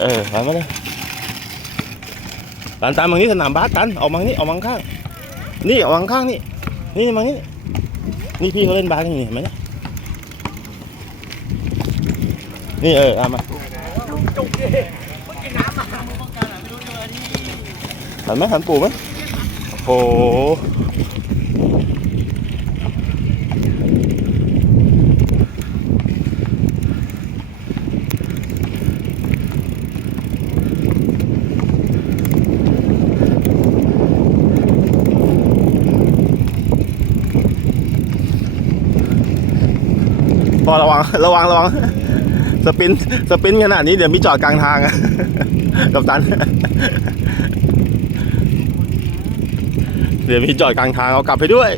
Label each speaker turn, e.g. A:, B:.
A: เออไปมาเลยตันตามมานี้สนามบาสตันออกมานี้ออกมาข้าง นี่ออกมาข้างนี่ นี่มานี้ นี่พี่เขาเล่นบาสนี่เห็นไหมเนี่ยนี่เออเอามา
B: จุกเมื่อกี้น้ำมา
A: หันไหมหันปู่ไหมโอ้โห พอระวังระวังระวังสปินสปินขนาดนี้เดี๋ยวมีจอดกลางทางกับตัน เดี๋ยวมีจอดกลางทางเอากลับไปด้วย